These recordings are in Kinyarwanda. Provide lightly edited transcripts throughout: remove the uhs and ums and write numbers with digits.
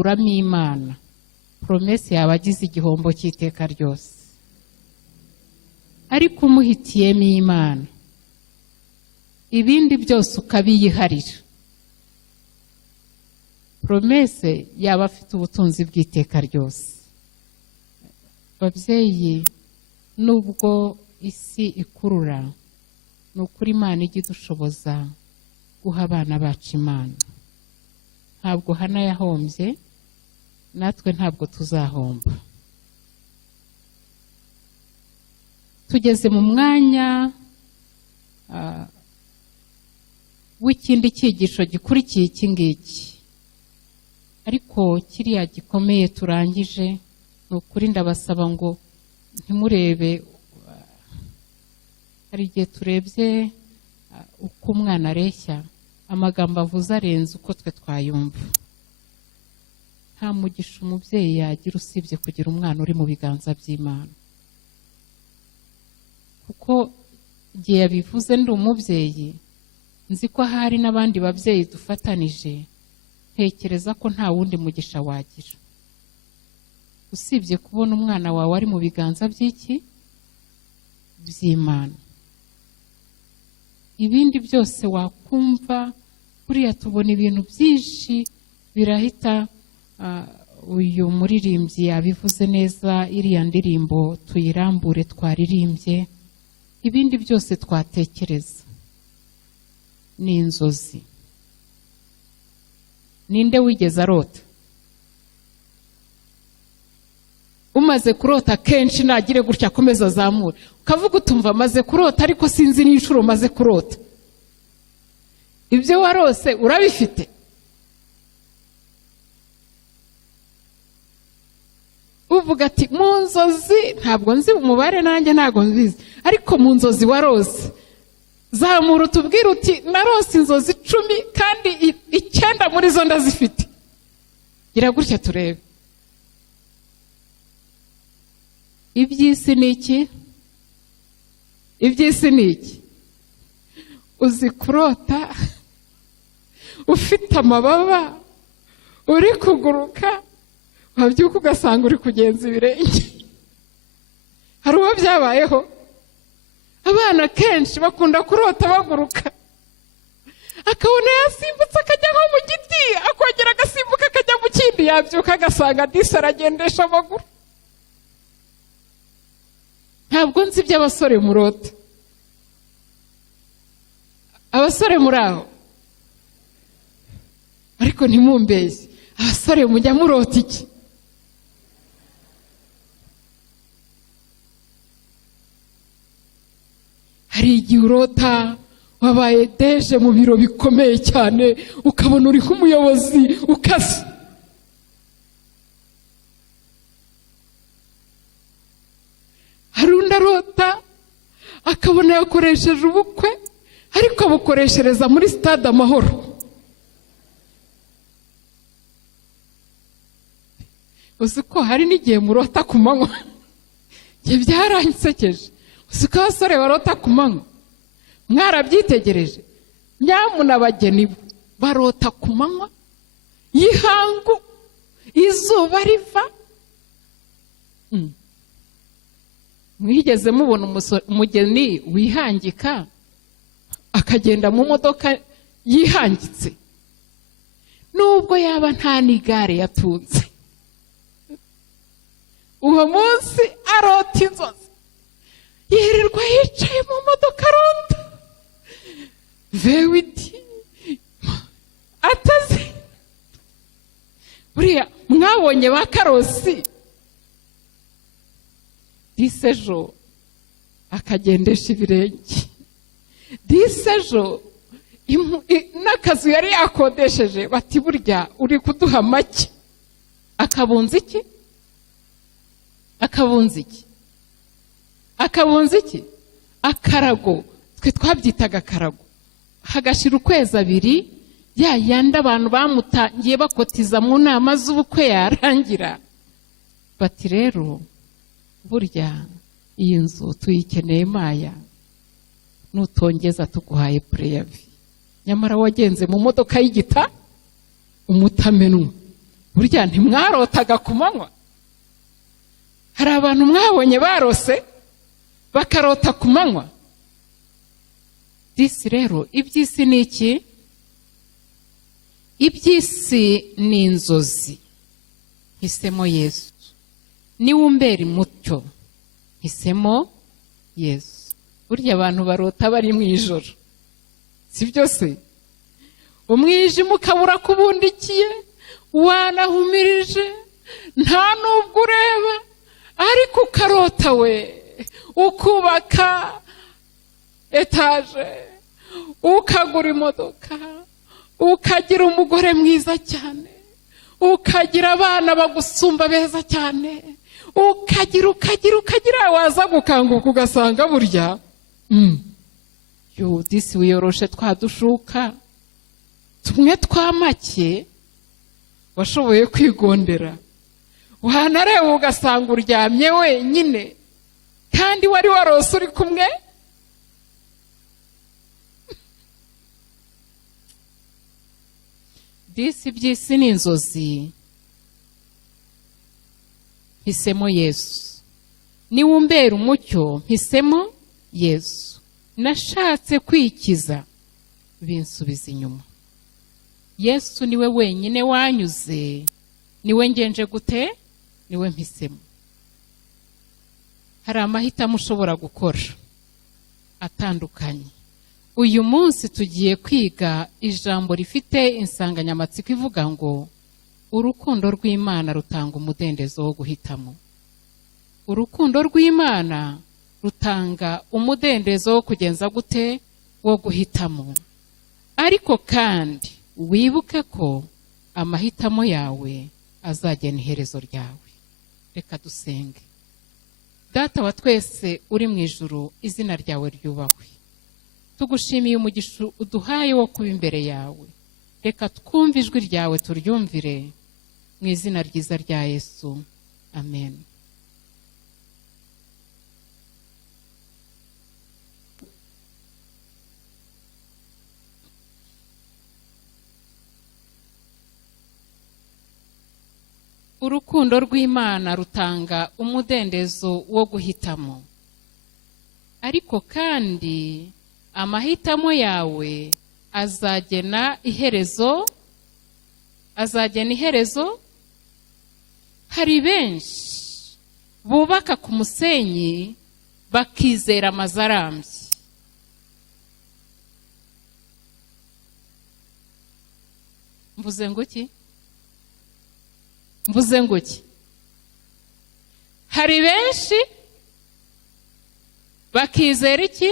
agakuramo Imana, promesse yaba agize igihombo cy'iteka ryose. Ariko umuhitiyemo Imana, ibindi byose ukabiyiharira, promesse yaba afite ubutunzi bw'iteka ryose. Babyeyi, nubwo isi ikurura, ni ukuri Imana ijya idushoboza guha abana bacu Imana. Ntabwo Hana yahombye, natwe ntabwo tuzahomba. Tugeze mu mwanya w'ikindi cyigisho gikurikiye iki ngiki, ariko kiriya gikomeye turangije, ni ukuri ndabasaba ngo ntimurebe. Hari igihe turebye uko umwana areshya, amagambo avuze arenze uko twe twayumva. Nta mugisha umubyeyi yagira usibye kugira umwana uri mu biganza by'Imana. Kuko igihe yabivuze ndi umubyeyi, nzi ko hari n'abandi babyeyi dufatanije, ntekereza ko nta wundi mugisha wagira usibye kubona umwana wawe ari mu biganza by'iki? By'Imana. Ibindi byose wakumva, buriya tubona ibintu byinshi birahita. Uyu muririmbyi yabivuze neza, iriya ndirimbo tuyirambure twaririmbye. Ibindi byose twatekereza ni inzozi. Ninde wigeze arota? Umaze kurota kenshi nagire gutya akomeza azamura, ukavuga utumva maze kurota, ariko sinzi n'inshuro maze kurota. Ibyo warose urabifite? Uvuga ati mu nzozi, ntabwo nzi umubare, nanjye ntabwo nzizi, ariko mu nzozi warose, zamura utubwire uti narose inzozi 10 kandi 9 muri zo ndazifite. Gira gutya turebe. Iby'isi ni iki? Iby'isi ni iki? Uzi kurota ufite amababa, uri kuguruka, wabyuka ugasanga uri kugenza ibirenge. Hari uwo byabayeho? Abana kenshi bakunda kurota baguruka, akabona yasimbutse akajya nko mu giti, akongera agasimbuka akajya mu kindi, yabyuka agasanga disi aragendesha amaguru. Ntabwo nzi iby'abasore murota. Abasore muri aho, ariko ntimumbeshye, abasore mujya murota iki? Hari igihe urota wabaye deje mu biro bikomeye cyane, ukabona uri nk'umuyobozi ukase. Hari undi arota akabona yakoresheje ubukwe, ariko abukoreshereza muri stade Amahoro. Uzi ko hari n'igihe murota ku manywa? Njye byaransekeje. Uzi ko abasore barota ku manywa? Mwarabyitegereje? Nyamuna abageni barota ku manywa y'ihangu, izuba riva. Mwigeze mubona umugeni wihangika akagenda mu modoka yihangitse, nubwo yaba nta n'igare yatunze? Uwo munsi arota inzozi, yirirwa yicaye mu modoka arota vewiti atazi. Buriya mwabonye ba Karosi, disejo akagendesha ibirenge, disejo n'akazu yari yakodesheje, bati burya uri kuduha make. Akabunza iki? Akabunza iki? Akabunza iki? Akarago. Twe twabyitaga akarago. Hagashira ukwezi 2, ya yandi abantu bamutangiye bakotiza mu nama z'ubukwe yarangira, bati rero burya iyi nzu tuyikeneye maya, nutongeza tuguhaye preyavi. Nyamara wagenze mu modoka y'igita umutamenwa, burya ntimwarotaga ku manywa? Hari abantu mwabonye barose bakarota ku manywa? Disi rero iby'isi ni iki? Iby'isi ni inzozi. Hisemo Yesu. Niwe umbera umucyo. Hisemo Yesu. Burya abantu barota bari mu ijoro, sibyo se? Umwijima ukabura kubundikiye, wanahumirije, nta nubwo ureba, ariko ukarota we, ukubaka etaje, ukagura imodoka, ukagira umugore mwiza cyane, ukagira abana bagusumba beza cyane, ukagira waza gukanguka ugasanga burya disi wiyoroshe twadushuka tumwe twa make washoboye kwigondera, wanareba ugasanga uryamye wenyine kandi wari warose uri kumwe. Disi by'isi ni inzozi. Hisemo Yesu. Niwe umbera umucyo. Hisemo Yesu. Nashatse kwikiza, binsubiza inyuma. Yesu niwe wenyine wanyuze, niwe ngenje gute, niwe mpisemo. Hari amahitamo ushobora gukora atandukanye. Uyu munsi tugiye kwiga ijambo rifite insanganyamatsiko ivuga ngo urukundo rw'Imana rutanga umudendezo wo guhitamo. Urukundo rw'Imana rutanga umudendezo wo kugenza gute, wo guhitamo. Ariko kandi wibuke ko amahitamo yawe azagena iherezo ryawe. Reka dusenge. Data wa twese uri mu ijuru, izina ryawe ryubahwe. Tugushimiye umugisha uduhaye wo kuba imbere yawe. Reka twumve ijwi ryawe turyumvire mu izina ryiza rya Yesu. Amen. Urukundo rw'Imana rutanga umudendezo wo guhitamo. Ariko kandi amahitamo yawe azagena iherezo. Hari benshi bubaka ku musenyi bakizera amazu arambye. Mvuze ngo iki? Hari benshi bakizera iki?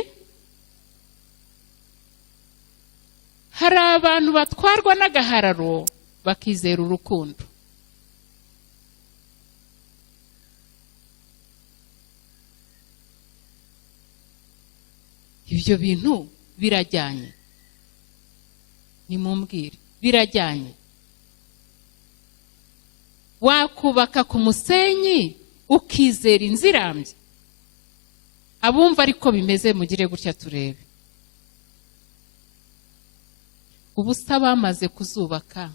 Hari abantu batwarwa n'agahararo bakizera urukundo. Ibyo bintu birajyanye? Nimumbwire, birajyanye? Wakubaka ku musenyi ukizera inzirambye? Abumva ariko bimeze mugire gutya turebe. Ubusa bamaze kuzubaka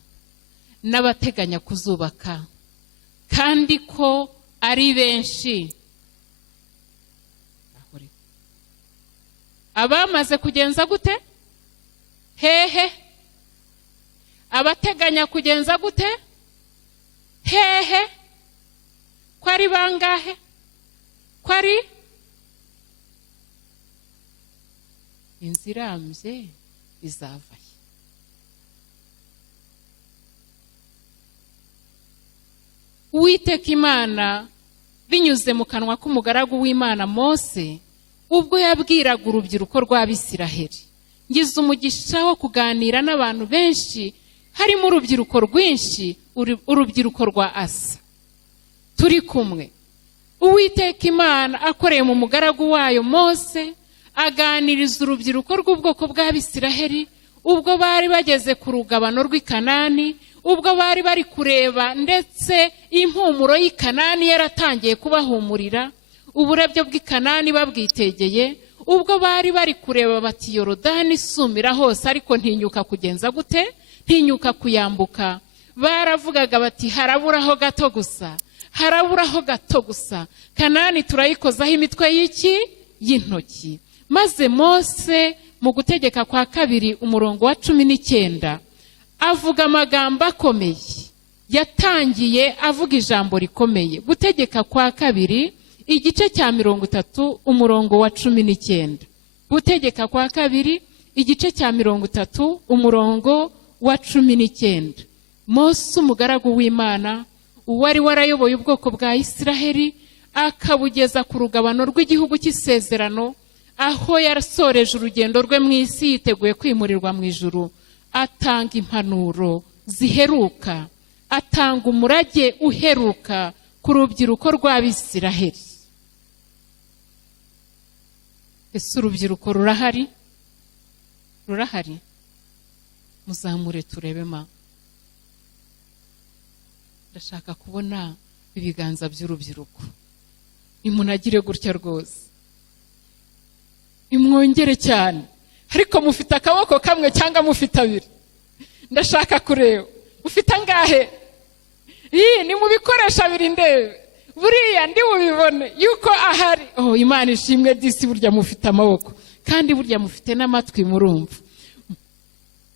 n'abateganya kuzubaka, kandi ko ari benshi. Abamaze kugenza gute? Hehe. Abateganya kugenza gute? Hehe. Ko ari bangahe? Ko ari inzirambye izavaye. Uwiteka Imana binyuze mu kanwa k'umugaragu w'Imana Mose, ubwo yabwiraga urubyiruko rw'Abisiraheli. Ngize umugisha wo kuganira n'abantu benshi, harimo urubyiruko rwinshi, urubyiruko rwa Asa. Turi kumwe. Uwiteka Imana akoreye mu mugaragu wayo Mose, aganiriza urubyiruko rw'ubwoko bw'Abisiraheli ubwo bari bageze ku rugabano rw'i Kanani, ubwo bari bari kureba ndetse impumuro y'i Kanani yaratangiye kubahumurira, uburabyo bw'i Kanani babwitegeye, ubwo bari bari kureba bati Yorodani isumira hose, ariko ntinyuka kugenza gute, ntinyuka kuyambuka. baravugaga bati haraburaho gato gusa, haraburaho gato gusa, Kanani turayikozaho imitwe y'iki? Y'intoki. Maze Mose mu Gutegeka kwa kabiri umurongo wa 19 avuga amagambo akomeye, yatangiye avuga ijambo rikomeye. Gutegeka kwa kabiri igice cya 30 umurongo wa 19. Gutegeka kwa kabiri igice cya 30 umurongo wa 19. Mose umugaragu w'Imana uwari warayoboye ubwoko bwa Isiraheli akabugeza ku rugabano rw'igihugu cy'isezerano, aho yarasoreje urugendo rwe mu isi yiteguye kwimurirwa mu ijuru, atanga impanuro ziheruka, atanga umurage uheruka ku rubyiruko rw'Abisiraheli. Ese urubyiruko rurahari? Rurahari? Muzamure turebe ma. Ndashaka kubona ibiganza by'urubyiruko. Nimunagire gutya rwose, nimwongere cyane, ariko mufite akaboko kamwe cyangwa mufite abiri. Ndashaka kureba ufite angahe? Ni mu bikoresha biri ndebe, buriya ndi bubibone yuko ahari. Imana ishimwe disi, burya mufite amaboko kandi burya mufite n'amatwi, murumva.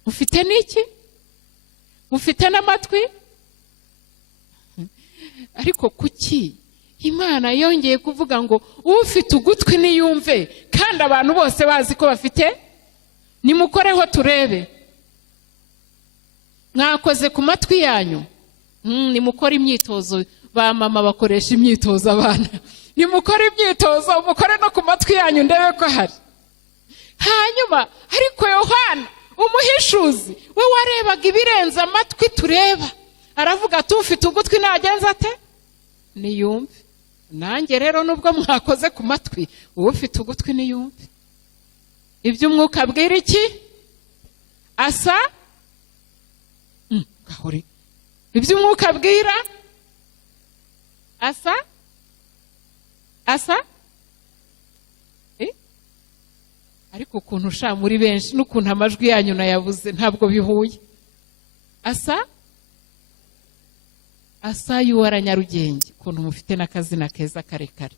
Mufite n'iki? Mufite n'amatwi? Ariko kuki Imana yongeye kuvuga ngo ufite ugutwi niyumve, kandi abantu bose bazi ko bafite? Nimukoreho turebe. Mwakoze ku matwi yanyu? Nimukore imyitozo, ba mama bakoresha imyitozo abana. Nimukore imyitozo, mukore no ku matwi yanyu ndebe ko hari. Hanyuma ariko Yohana umuhishuzi we warebaga ibirenza amatwi tureba, aravuga ati ufite ugutwi nagenza ate? Niyumve. Nanjye rero nubwo mwakoze ku matwi, ufite ugutwi niyumve. Iby'umwuka abwira iki? Asa gahore. Iby'umwuka abwira asa ariko ukuntu usha muri benshi n'ukuntu amajwi yanyu nayabuze ntabwo bihuye. Asa y'uwara Nyarugenge, ukuntu mufite n'akazina keza karekare.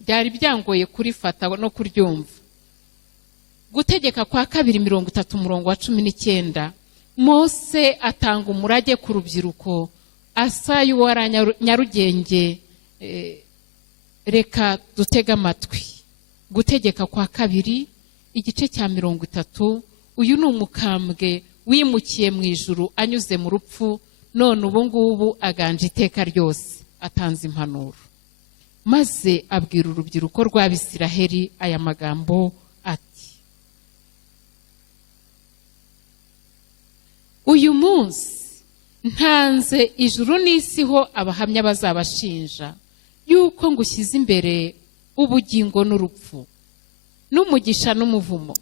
Byari byangoye kurifata no kuryumva. Gutegeka kwa kabiri 30 umurongo wa 19, Mose atanga umurage ku rubyiruko. Asa y'uwara Nyarugenge, reka dutega amatwi. Gutegeka kwa kabiri igice cya 30. Uyu ni umukambwe wimukiye mu ijuru anyuze mu rupfu, none ubu ngubu aganje iteka ryose, atanze impanuro. Maze abwira urubyiruko rw'Abisiraheli aya magambo ati: uyu munsi ntanze ijuru n'isi ho abahamya bazabashinja yuko ngushyize imbere ubugingo n'urupfu, n'umugisha n'umuvumo,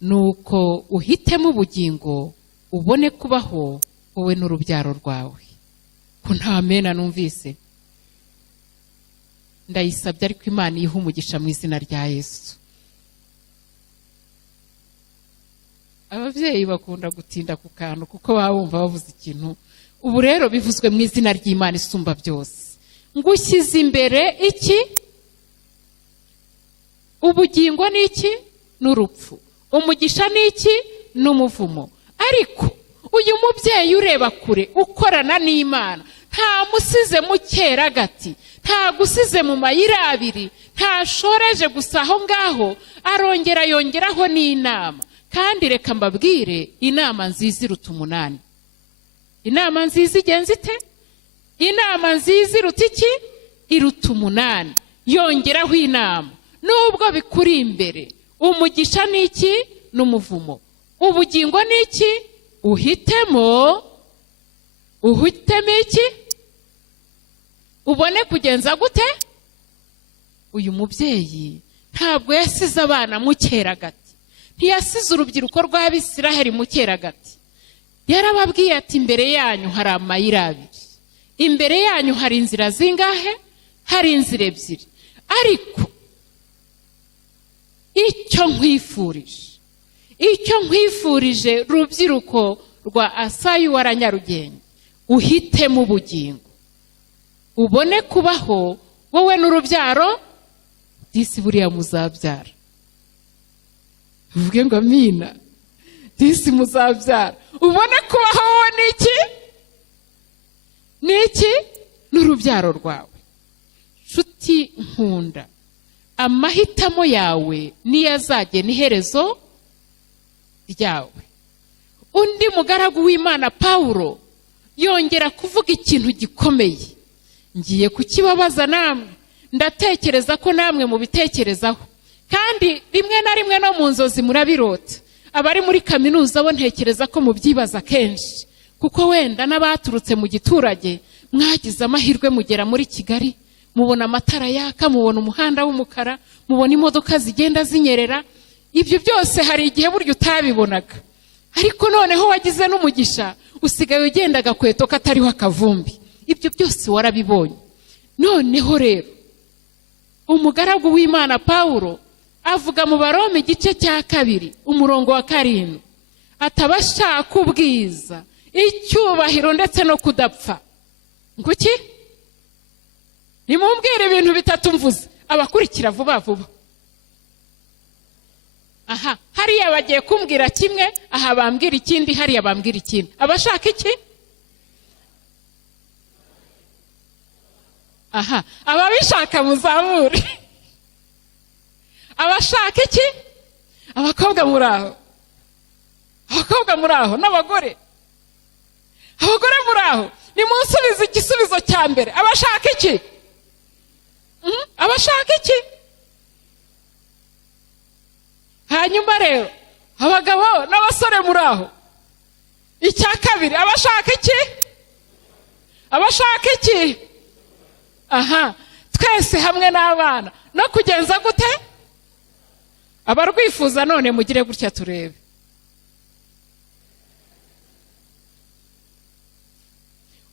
nuko uhitemo ubugingo ubone kubaho wowe n'urubyaro rwawe. Ko nta mena numvise? Ndayisabye ariko Imana iha umugisha mu izina rya Yesu. Ababyeyi bakunda gutinda ku kantu kuko baba bumva bavuze ikintu. Ubu rero bivuzwe mu izina ry'Imana isumba byose. Ngushyize imbere iki? Ubugingo n'iki? N'urupfu. Umugisha n'iki? N'umuvumo. Ariko uyu mubyeyi ureba kure ukorana n'Imana, nta musize mu cyeragati, nta gusize mu mayira abiri, nta shoreje gusa aho ngaho, arongera yongeraho n'inama. Kandi reka mbabwire, inama nziza iruta 8. Inama nziza igenza ite? Inama nziza iruta iki? Iruta 8. Yongeraho inama. Nubwo bikuri imbere, umugisha n'iki? N'umuvumo. Ubugingo n'iki? Uhitemo iki? Ubone kugenza gute? Uyu mubyeyi ntabwo yasize abana mu cyeragati, ntiyasize urubyiruko rw'Abisiraheli mu cyeragati. Yarababwiye ati imbere yanyu hari amayira abiri, imbere yanyu hari inzira zingahe? Hari inzira ebyiri. Ariko icyo nkwifurije, icyo nkwifurije rubyiruko rwa Asayu wa Nyarugenge, uhitemo ubugingo, ubone kubaho wowe n'urubyaro disi buriya muzabyara. Uvuge ngo amina. Disi muzabyara, ubone kubaho wowe n'iki n'urubyaro rwawe. Nshuti nkunda, amahitamo yawe niyo azagena iherezo ryawe. Undi mugaragu w'Imana Pawulo yongera kuvuga ikintu gikomeye, ngiye kukibabaza namwe, ndatekereza ko namwe mubitekerezaho, kandi rimwe na rimwe no mu nzozi murabirota. Abari muri kaminuza bo ntekereza ko mubyibaza kenshi, kuko wenda n'abaturutse mu giturage mwagize amahirwe mugera muri Kigali, mubona amatara yaka, mubona umuhanda w'umukara, mubona imodoka zigenda zinyerera. Ibyo byose hari igihe buryo utabibonaga, ariko noneho wagize n'umugisha, usigaye ugenda agakweto katariho akavumbi. Ibyo byose warabibonye. Noneho rero umugaragu w'Imana Pawulo avuga mu Baroma igice cya 2 umurongo wa 7, atabashaka ubwiza, icyubahiro ndetse no kudapfa. Nguki? Nimumbwire ibintu bitatu mvuze, abakurikira vuba vuba. Aha, hariya bagiye kumbwira kimwe, aha bambwira ikindi, hariya bambwira ikindi. Abashaka iki? Aha, ababishaka muzamure. Abashaka iki? Abakobwa muraho. Abakobwa muraho n'abagore. Abagore muraho. Nimunsubize igisubizo cya mbere. Abashaka iki? Abashaka iki? Hanyuma rero abagabo n'abasore muraho. Icya kabiri, abashaka iki? Abashaka iki? Aha, twese hamwe n'abana no kugenza gute? Abarwifuza none mugire gutya turebe.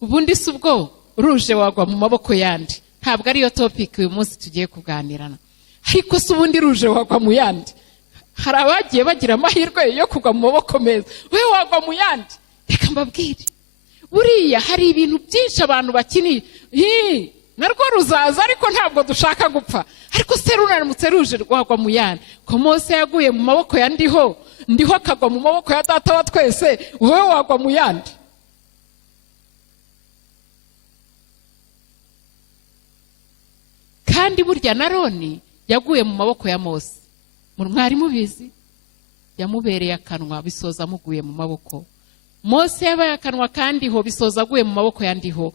Ubundi subwo ruje wagwa mu maboko yandi, ntabwo ariyo topic uyu munsi tugiye kuganirana. Ariko se ubundi ruje wagwa mu yandi, hari abagiye bagira amahirwe yo kugwa mu maboko meza, we wagwa mu yandi. Reka mbabwire, buriya hari ibintu byinshi abantu bakiniye. Narwo ruzaza, ariko ntabwo dushaka gupfa. Ariko se runaramutse ruje rwagwa mu yandi, ko Mose yaguye mu maboko ya ndiho akagwa mu maboko ya data wa twese, wowe wagwa mu yandi. Kandi burya na Aroni yaguye mu maboko ya Mose. Mwari mubizi? Yamubereye akanwa, bisoza muguye mu maboko. Mose yabaye akanwa kandi ho bisoza aguye mu maboko ya ndiho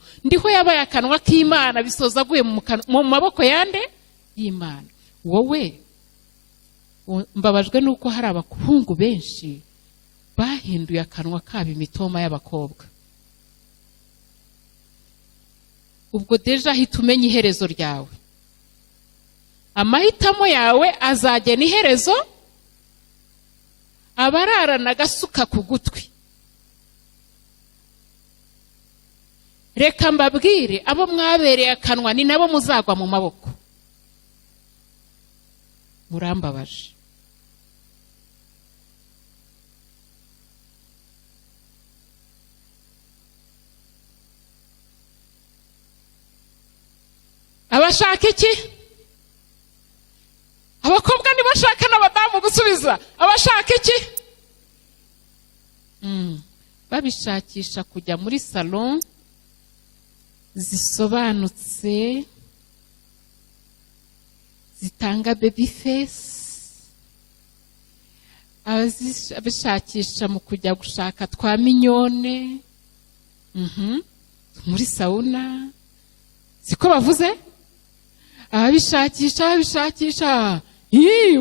yabaye akanwa k'Imana, bisoza aguye mu maboko yande y'Imana. Wowe mbabajwe nuko hari abahungu benshi bahinduye akanwa kabo imitoma y'abakobwa. Ubwo deja hita umenya iherezo ryawe. Amahitamo yawe azagena iherezo. Abararana agasuka ku gutwi, reka mbabwire, abo mwabereye akanwa ni nabo muzagwa mu maboko. Murambabaje. Abashaka iki? Abakobwa ntibashaka n'abadamu gusubiza. Abashaka iki? Babishakisha kujya muri salon zisobanutse, zitanga baby face. Abishakisha mu kujya gushaka twa minyone muri sauna. Siko bavuze? Abishakisha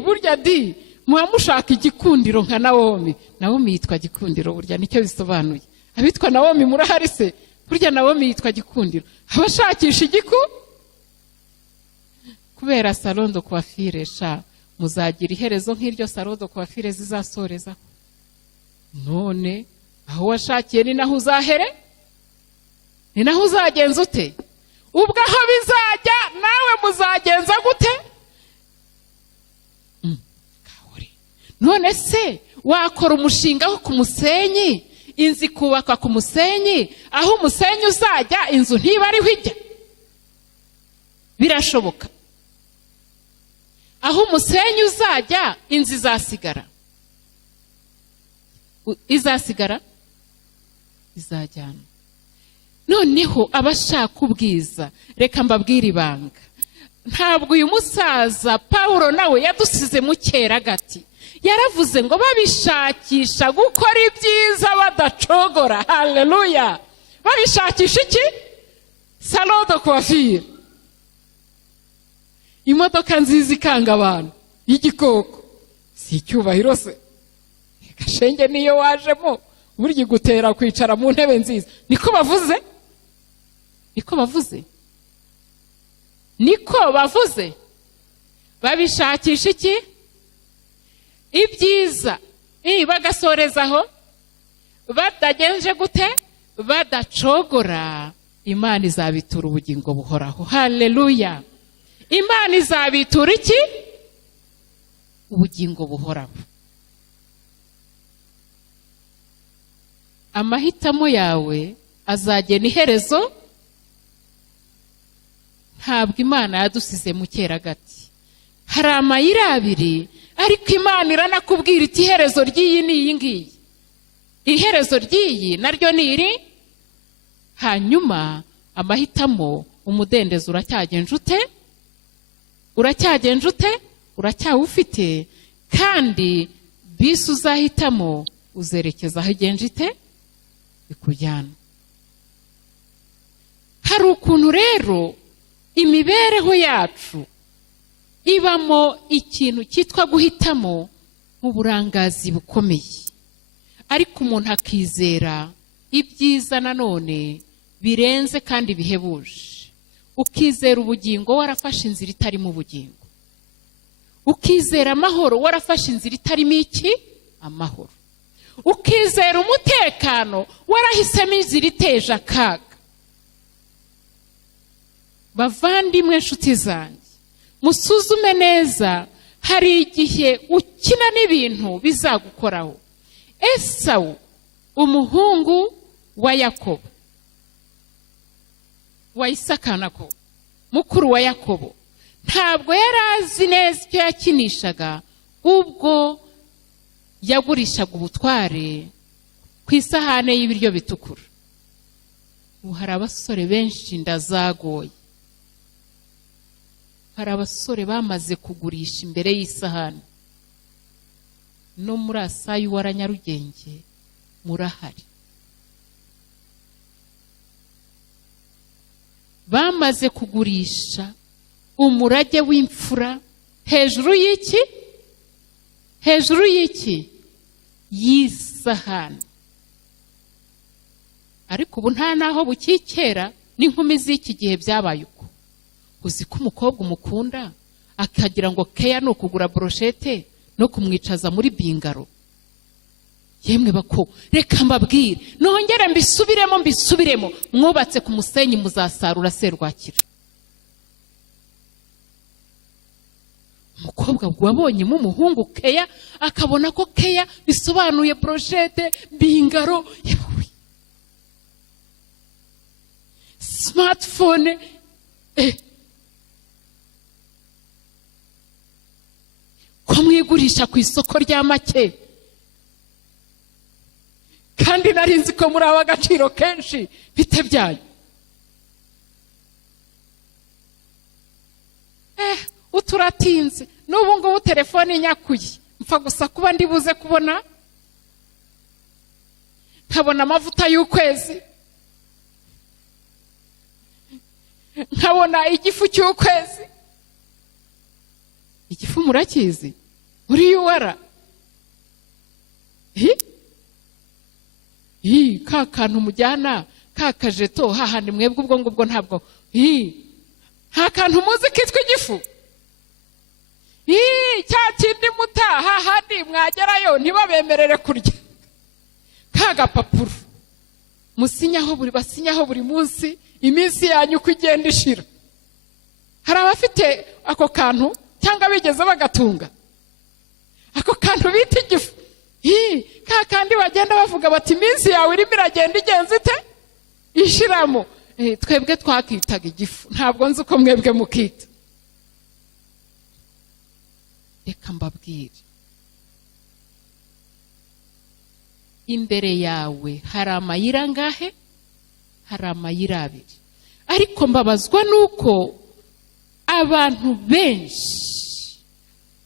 burya di muhamushaka igikundiro nka Nawomi. Nawomi yitwa gikundiro, burya nicyo bisobanuye. Abitwa Nawomi murahari se? Burya Nawomi yitwa gikundiro. Abashakisha igiku kubera salon de coiffure, muzagira iherezo nk'iryo salon de coiffure zizasoreza. None aho washakiye ni naho uzahere, ni naho uzagenza ute? Ubwo aho bizajya nawe muzagenza gute? None se wakora umushinga wo ku musenyi, inzu ikubakwa ku musenyi, aho umusenyi uzajya inzu ntiba ariho ijya? Birashoboka. Aho umusenyi uzajya inzu izasigara? Izasigara? Izajyana. Noneho abashaka ubwiza, reka mbabwire ibanga. Ntabwo uyu musaza Pawulo nawe yadusize mu cyeragati. Yaravuze ngo babishakisha gukora ibyiza badacogora. Haleluya. Babishakisha iki? Salon de coiffure. Imodoka nziza ikanga abantu y'igikoko. Si icyubahiro se? Gashenge niyo wajemo burya gutera kwicara mu ntebe nziza. Niko bavuze? Niko bavuze? Niko bavuze? Babishakisha iki? Ibyiza. Bagasorezaho badagenje gute? Badacogora. Imana izabitura ubugingo buhoraho. Haleluya. Imana izabitura iki? Ubugingo buhoraho. Amahitamo yawe azagena iherezo. Ntabwo Imana yadusize mu cyeragati. Hari amayira abiri, ariko Imana iranakubwira iti iherezo ry'iyi ni iyi ngiyi. Iherezo ry'iyi naryo ni iri. Hanyuma amahitamo, umudendezo uracyagenje ute? Uracyagenje ute? Uracyawufite. Kandi bisi uzahitamo uzerekeza aho igenje ite? Ikujyana. Hari ukuntu rero imibereho yacu ibamo ikintu cyitwa guhitamo nk'uburangazi bukomeye, ariko umuntu akizera ibyiza nanone birenze kandi bihebuje. Ukizera ubugingo warafashe inzira itarimo ubugingo. Ukizera amahoro warafashe inzira itarimo iki? Amahoro. Ukizera umutekano warahisemo inzira iteje akaga. Bavandimwe nshuti zanjye, musuzume neza, hari igihe ukina n'ibintu bizagukoraho. Esawu umuhungu wa Yakobo, wa Isaka nako mukuru wa Yakobo, ntabwo yari azi neza icyo yakinishaga ubwo yagurishaga ubutware ku isahane y'ibiryo bitukura. Ubu hari abasore benshi ndazagoye. Hari abasore bamaze kugurisha imbere y'isahane. No muri Asayi wa Nyarugenge murahari. Bamaze kugurisha umurage w'imfura hejuru y'iki? Hejuru y'iki? Y'isahane. Ariko ubu nta naho bukikera n'inkumi z'iki gihe byabaye uko. Uzi ko umukobwa umukunda akagira ngo keya no kugura brochette no kumwicaza muri bingaro. Yemwe bako, reka mbabwire, nongere mbisubiremo, mwubatse ku musenyi muzasarura serwakira. Umukobwa wabonye mu muhungu keya akabona ko keya bisobanuye brochette, bingaro, smartphone, ko mwigurisha ku isoko rya make. Kandi nari nzi ko muri abagaciro kenshi bite byanyu. Uturatinze n'ubu ngubu telefone nyakuye mpfa gusa kuba ndibuze kubona, nkabona amavuta y'ukwezi, nkabona igifu cy'ukwezi. Igifu murakizi? Muri yuwara ka kantu mujyana ka kajeto hahandi mwebwe ubwo ngubwo ntabwo nta kantu muzi kitwa igifu. Cya kindi muta hahandi mwagerayo ntibabemerere kurya ka gapapuro basinyaho buri munsi iminsi yanyu uko igenda ishira. Hari abafite ako kantu cyangwa bigeze bagatunga ako kantu bita igifu. kandi bagenda bavuga bati iminsi yawe irimo iragenda igenza ite ishiramo. Twebwe twakitaga igifu, ntabwo nzi uko mwebwe mukita. Reka mbabwire, imbere yawe hari amayira ngahe? Hari amayira abiri. Ariko mbabazwa nuko abantu benshi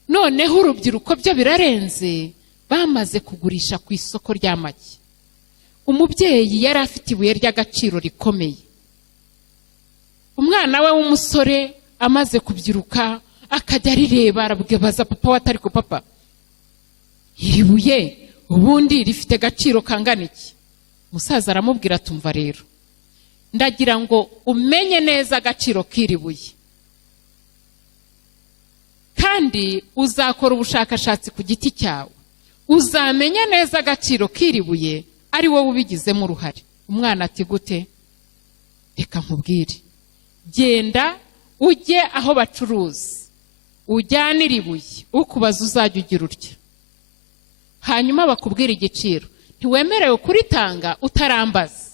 noneho urubyiruko byo birarenze bamaze kugurisha ku isoko ry'amagi. Umubyeyi yari afite ibuye ry'agaciro rikomeye. Umwana we w'umusore amaze kubyiruka akajya rireba, arabwibaza papa we, atari ko papa, iri buye ubundi rifite agaciro kangana iki? Umusaza aramubwira, tumva rero, ndagira ngo umenye neza agaciro k'iri buye, kandi uzakora ubushakashatsi ku giti cyawe, uzamenya neza agaciro k'iri buye ari wowe ubigizemo uruhare. Umwana ati gute? Reka nkubwire, genda ujye aho bacuruza, ujyane iri buye, ukubaza uzajya ugira utya, hanyuma bakubwira igiciro. Ntiwemerewe kuritanga utarambaza,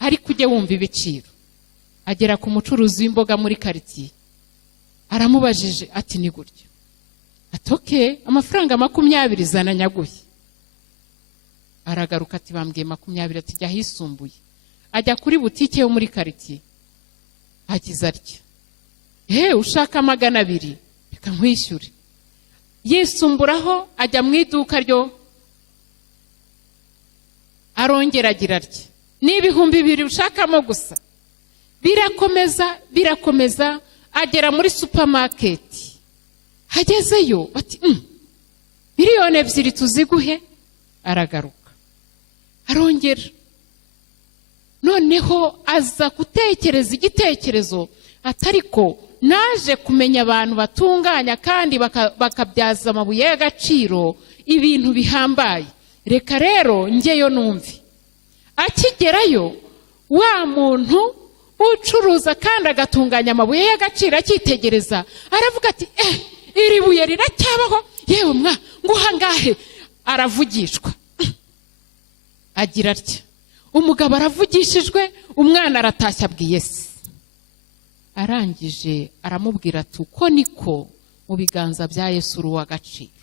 ariko ujye wumva ibiciro. Agera ku mucuruzi w'imboga muri quartier, aramubajije ati ni gutya. Ati okay, amafaranga 20 zana nyaguye. Aragaruka ati bambwiye 20, ati jya hisumbuye. Ajya kuri butike yo muri quartier, agize atya, ushaka 200, reka nkwishyure. Yisumburaho ajya mu iduka ryo, arongera agira atya, ni 2,000 ushakamo gusa. Birakomeza agera muri supermarket. Hagezeyo bati 2,000,000 tuziguhe. Aragaruka arongera, noneho aza gutekereza igitekerezo, atariko naje kumenya abantu batunganya kandi bakabyaza amabuye y'agaciro ibintu bihambaye. Reka rero njyeyo numve. Akigerayo, wa muntu ucuruza kandi agatunganya amabuye y'agaciro akitegereza, aravuga ati iri buye riracyabaho, yewe mwa nguha ngahe? Aravugishwa. Agira atya, umugabo aravugishijwe, umwana aratashya abwiye se. Arangije aramubwira ati uko niko mu biganza bya Yesu uw'agaciro.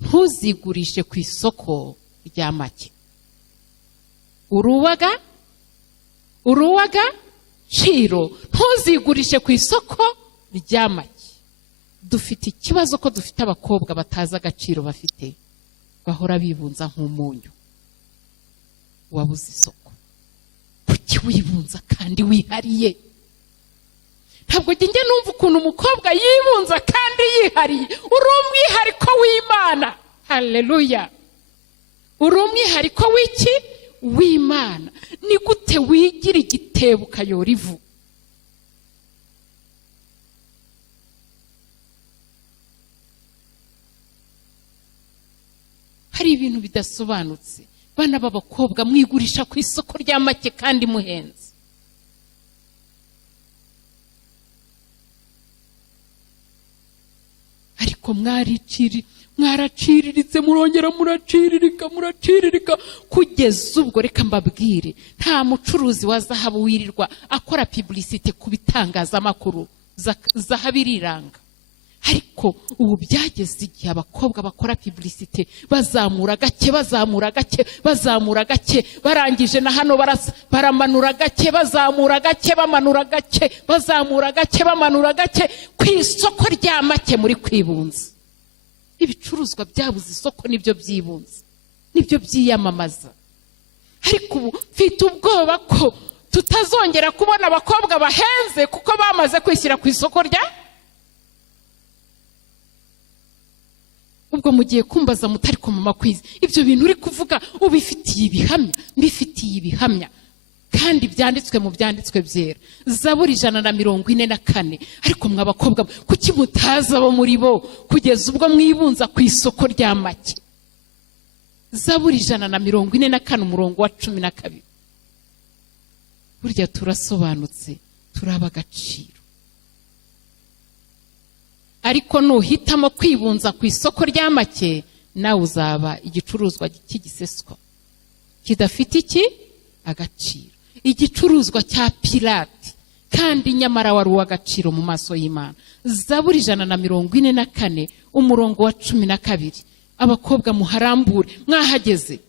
Ntuzigurishe ku isoko rya make. Uruwaga ciro, ntuzigurishe ku isoko rya make. Dufite ikibazo ko dufite abakobwa bataza agaciro bafite, bahora bibunza nk'umunyu. Wabuze isoko, kuki wibunza kandi wihariye? Ntabwo njye numva ukuntu umukobwa yibunza kandi yihariye. Uri umwihariko w'Imana. Haleluya. Uri umwihariko w'iki? W'Imana. Ni gute wigira igitebo ukayora ivu? Hari ibintu bidasobanutse. Bana b'abakobwa mwigurisha ku isoko rya make kandi muhenze. Ariko mwaraciriritse, murongera muraciririka kugeza ubwo, reka mbabwire, nta mucuruzi wa zahabu wirirwa akora publicité ku bitangazamakuru, zahabu iriranga. Ariko ubu byageze igihe abakobwa bakora publicité bazamura gake, barangije na hano baramanura gake, bazamura gake, bamanura gake, bazamura gake, bamanura gake, ku isoko rya make muri kwibunza. Ibicuruzwa byabuze isoko nibyo byibunza, nibyo byiyamamaza. Ariko ubu mfite ubwoba ko tutazongera kubona abakobwa bahenze kuko bamaze kwishyira ku isoko rya. Ubwo mugiye kumbaza mutari ko mama kwiza, ibyo bintu uri kuvuga ubifitiye ibihamya? Mbifitiye ibihamya kandi byanditswe mu byanditswe byera. Zaburi 144. Ariko mwabakobwa kuki mutaza bo muri bo kugeza ubwo mwibunza ku isoko rya make? Zaburi 144 umurongo wa 12. Burya turasobanutse, turaba agaciro. Ariko nuhitamo kwibunza ku isoko rya make, nawe uzaba igicuruzwa cy'igiseswa kidafite iki agaciro, igicuruzwa cya pirate, kandi nyamara wari uw'agaciro mu maso y'Imana. Zaburi 144 umurongo wa 12. Abakobwa muharambure mwahageze.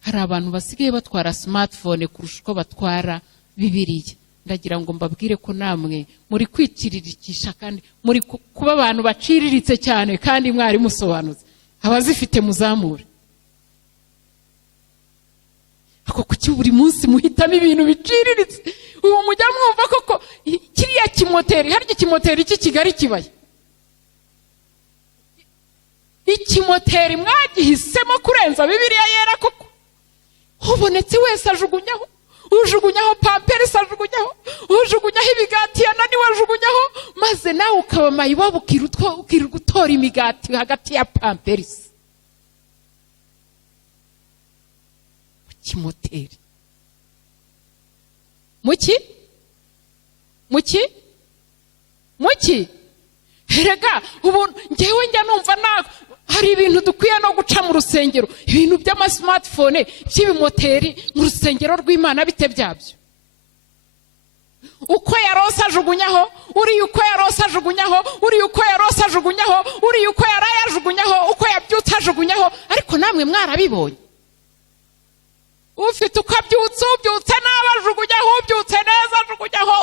Hari abantu basigaye batwara smartphone kurusha uko batwara Bibiliya. Ndagira ngo mbabwire ko namwe muri kwiciririkisha kandi muri kuba abantu baciriritse cyane kandi mwari musobanuze. Abazifite muzamure. Ako kuki buri munsi muhitamo ibintu biciriritse? Ubu mujya mwumva koko kiriya kimoteri, harya kimoteri Kigali kibaye. Ikimoteri mwagihisemo kurenza Bibiliya yera koko. Ubonetse wese ajugunyaho, ujugunyaho pampers, ajugunyaho, ujugunyaho ibigati yananiwe ajugunyaho, maze nawe ukaba mayiwabo ukiri gutora imigati hagati ya pampers. Kimoteri muki herega ubu ngewe njya numva hari ibintu dukwiye no guca mu rusengero, ibintu by'ama smartphone by'ibimoteri mu rusengero rw'Imana bite byabyo. Uko yarose ajugunyaho, uri uko yarose ajugunyaho, uri uko yarose ajugunyaho, uri uko yaraye ajugunyaho, uko yabyutse ajugunyaho, ariko namwe mwarabibonye. Ufite uko abyutse, ubyutse nawe ajugunyaho, ubyutse neza ajugunyaho.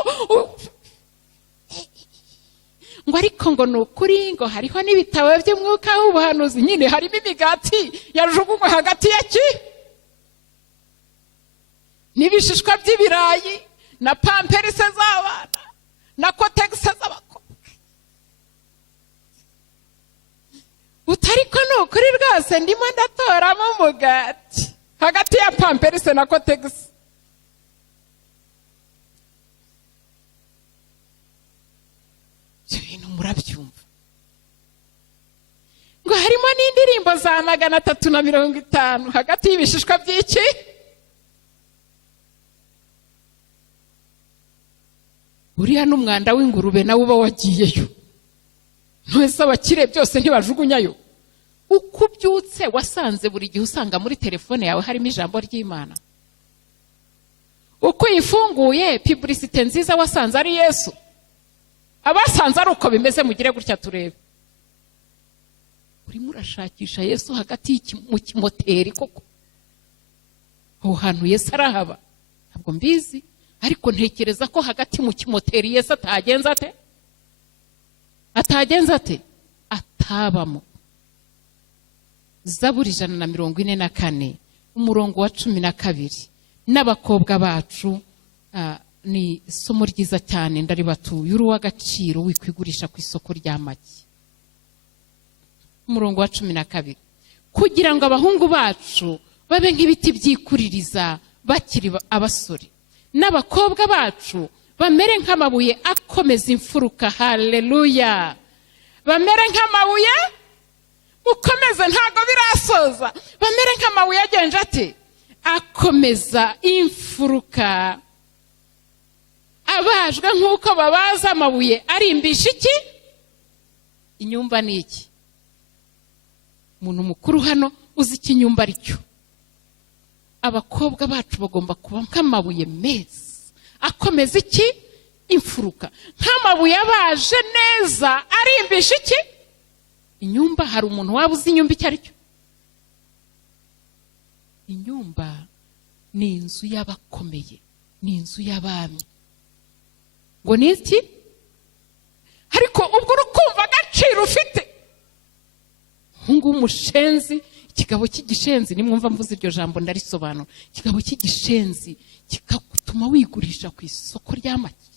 Ngo ariko ngo nukuri ngo hariho n'ibitabo by'umwuka w'ubuhanuzi, nyine harimo imigati yajugunywe hagati y'iki n'ibishishwa by'ibirayi na pampers z'abana na kotex z'abakobwa. Utariko nukuri rwose ndimo ndatoramo umugati hagati ya pampers na kotex. Ibintu murabyumva. Ngo harimo n'indirimbo za 350 hagati y'ibishishwa by'iki uriya n'umwanda w'ingurube nawe uba wagiyeyo. Ntwese abakire byose ntibajugunyayo. Uko ubyutse wasanze buri gihe usanga muri telefone yawe harimo ijambo ry'Imana. Uko yifunguye publicité nziza wasanze ari Yesu. Abasanze ari uko bimeze mugire gutya turebe. Urimo urashakisha Yesu hagati mu kimoteri koko. Aho hantu Yesu arahaba ntabwo mbizi, ariko ntekereza ko hagati mu kimoteri Yesu atagenza ate atabamo. Zaburi 144 umurongo wa 12. N'abakobwa bacu ni isomo ryiza cyane ndaribatuye, uri w'agaciro wikwigurisha ku isoko rya make. Umurongo wa 12. Kugira ngo abahungu bacu babe nk'ibiti byikuririza bakiri abasore, n'abakobwa bacu bamere nk'amabuye akomeza imfuruka. Haleluya. Bamere nk'amabuye ukomeze, ntago birasoza. Bamere nk'amabuye agenje ate akomeza imfuruka, abajwe nk'uko babaza amabuye arimbisha iki inyumba. Ni iki umuntu mukuru hano uzi ikinyumba aricyo? Abakobwa bacu bagomba kuba nk'amabuye meza akomeza iki imfuruka, nk'amabuye abaje neza arimbisha iki inyumba. Hari umuntu waba uzi inyumba icyo aricyo? Inyumba ni inzu y'abakomeye, ni inzu y'abami. Ngo ni iki? Ariko ubwo urukumva agaciro ufite. Hungu umushenzi, ikigabo cy'igishenzi, nimwumva mvuze iryo jambo ndarisobanura. Ikigabo cy'igishenzi kikagutuma wigurisha ku isoko ry'amaki.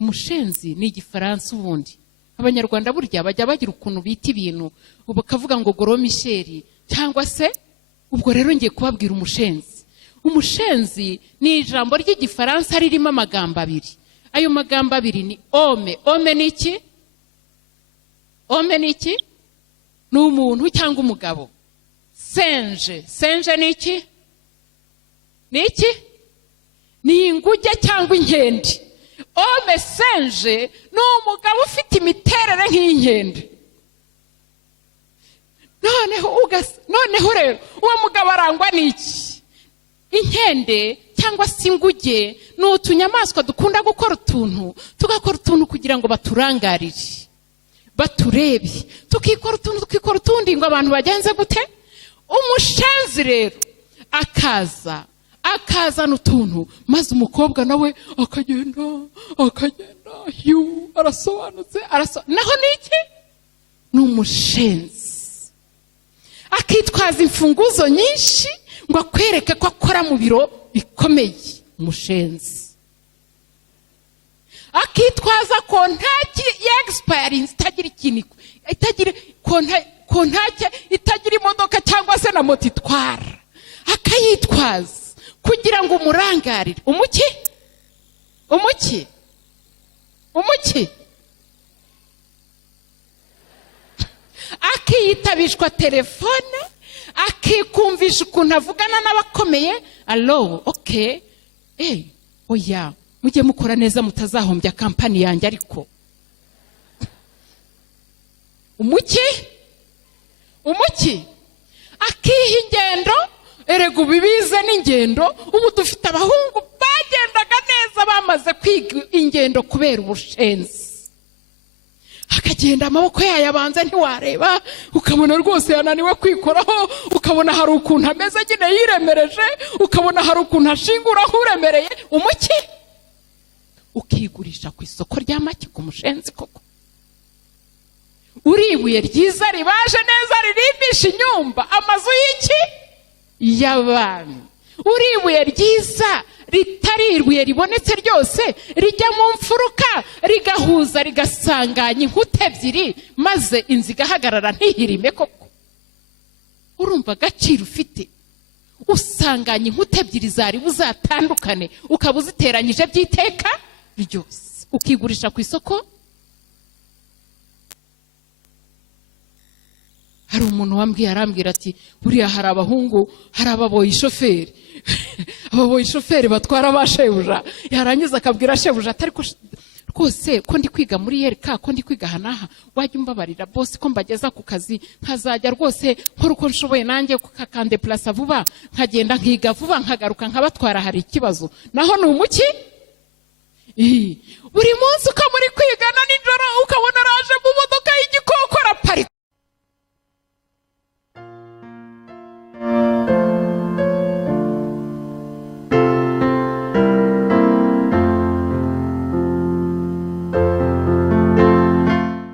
Umushenzi ni igifaransa ubundi. Abanyarwanda burya bajya bagira ukuntu bita ibintu bakavuga ngo Goro Michel cyangwa se. Ubwo rero ngiye kubabwira umushenzi. Umushenzi ni ijambo ry'igifaransa ririmo amagambo abiri. Ayo magambo abiri ni homme. Homme ni iki? Homme ni iki? Ni umuntu cyangwa umugabo. Singe. Singe ni iki? Ni iki? Ni inguge cyangwa inkende. Homme singe ni umugabo ufite imiterere nk'inkende. noneho rero uwo mugabo arangwa n'iki? Inkende cyangwa se inguge ni utunyamaswa dukunda gukora utuntu, tugakora utuntu kugira ngo baturangarire, baturebe, tukikora utundi ngo abantu bagenze gute. Umushenzi rero akazana utuntu, maze umukobwa nawe akagenda arasobanutse. Naho niki? Ni umushenzi. Akitwaza imfunguzo nyinshi ngo akwereke ko akora mu biro bikomeye. Umushenzi. Akitwaza kontaki y'expiring itagira ikintu, itagira kontaki itagira imodoka cyangwa se na moto itwara, akayitwaza kugira ngo umurangarire. Umuki akiyitabishwa telefone, akikumvisha ukuntu avugana n'abakomeye. Allo, okay, oya, mujye mukora neza mutazahombya kampani yanjye. Ariko umuki akiha ingendo. Erega ubibize n'ingendo. Ubu dufite abahungu bagendaga neza bamaze kwiga ingendo kubera ubushenzi. Akagenda amaboko yayabanza ntiwareba, ukabona rwose yananiwe kwikoraho, ukabona hari ukuntu ameze nyine yiremereje, ukabona hari ukuntu ashinguraho uremereye. Umuki ukigurisha ku isoko rya make ku mushenzi koko. Uri ibuye ryiza ribaje neza ririmbisha inyumba amazu y'iki? Y'abami. Uri ibuye ryiza ritari ibuye ribonetse ryose, rijya mu mfuruka rigahuza rigasanganya inkuta ebyiri, maze inzu igahagarara ntihirime koko. Urumva agaciro ufite? Usanganya inkuta ebyiri zari buzatandukane, ukaba uziteranyije by'iteka ryose, ukigurisha ku isoko. Hari umuntu arambwira ati buriya hari abahungu, hari ababoye ishoferi ababoye ishoferi batwara abashebuja, yarangiza akabwira shebuja ati ariko rwose ko ndi kwiga muri yereka, ko ndi kwiga hanaha, wajya umbabarira boss ko mbageza ku kazi, nkazajya rwose nkora uko nshoboye nanjye kakandeplasa vuba, nkagenda nkiga vuba, nkagaruka nkabatwara, hari ikibazo. Naho ni umuki? Buri munsi uko muri kwigana nijoro ukabona araje mu